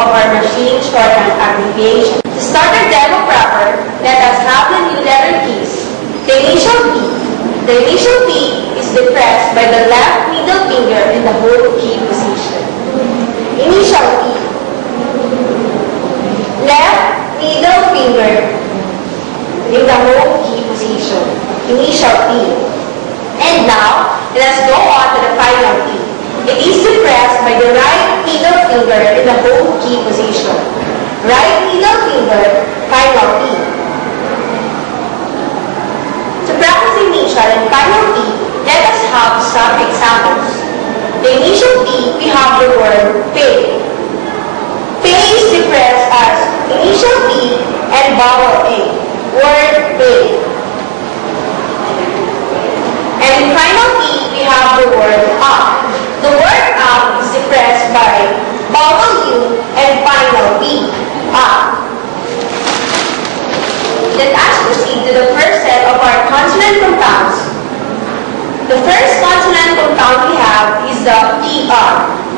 of our machine shorthand abbreviation. To start our demo proper, let us have the new letter keys. The initial P. The initial P is depressed by the left middle finger in the hold key position. Initial P. Left middle finger in the hold key position. Initial P. And now, let us go on to the final P. It is depressed by the right middle finger in the hold key position. Right middle finger, final P. To practice initial and final P, let us have some examples. The initial P, we have the word pay. Pay is depressed as initial P and vowel A. Word pay. And in final P, we have the word up. The word up is depressed by vowel U and final P. Up. Let us proceed to the first set of our consonant compounds. The first consonant compound we have is the PR.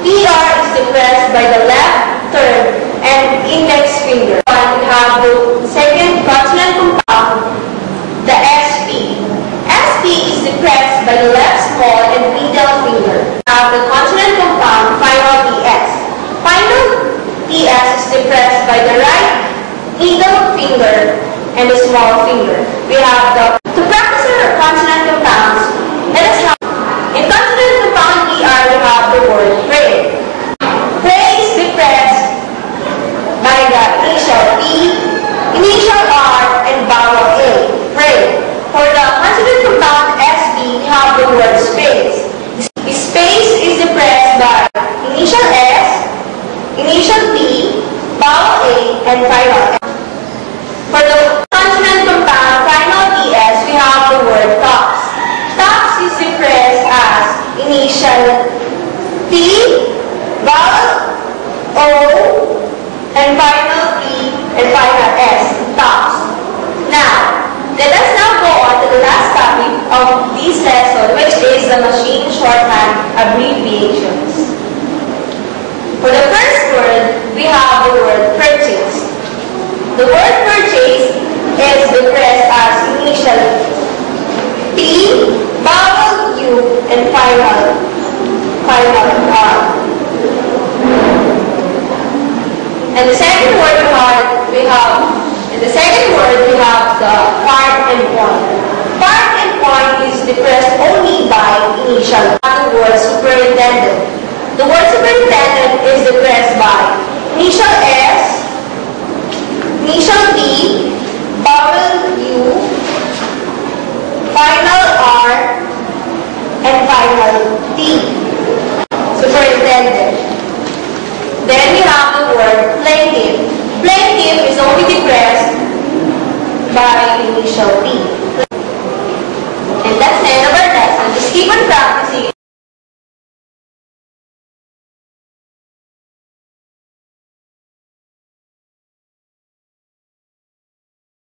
PR is depressed by the left third and index finger. We have the second consonant compound, the SP. SP is depressed by the left small and middle finger. We have the consonant compound, final TS. Final TS is depressed by the right middle finger and the small finger. We have to practice our consonant compounds, let us have, in consonant compound PR, we have the word pray. Pray is depressed by the initial P, initial R, and vowel A. Pray. For the consonant compound SP, we have the word space. Space is depressed by initial S, initial P, vowel A, and final S. For the consonant compound final TS, we have the word tops. Tops is depressed as initial T, vowel O, and final P, and final S. Tops. Now, let us now go on to the last topic of this lesson, which is the machine shorthand abbreviations. For the first word, we have the word purchase. The word purchase is depressed as initial P, vowel U, and final R. And the second word we have the part and point. Part and point is depressed only by initial. The word superintendent. The word superintendent is depressed by initial S, initial T, vowel U, final R, and final T. Superintendent. Then we have the word plaintiff. Plaintiff is only depressed by initial P. And that's the end of our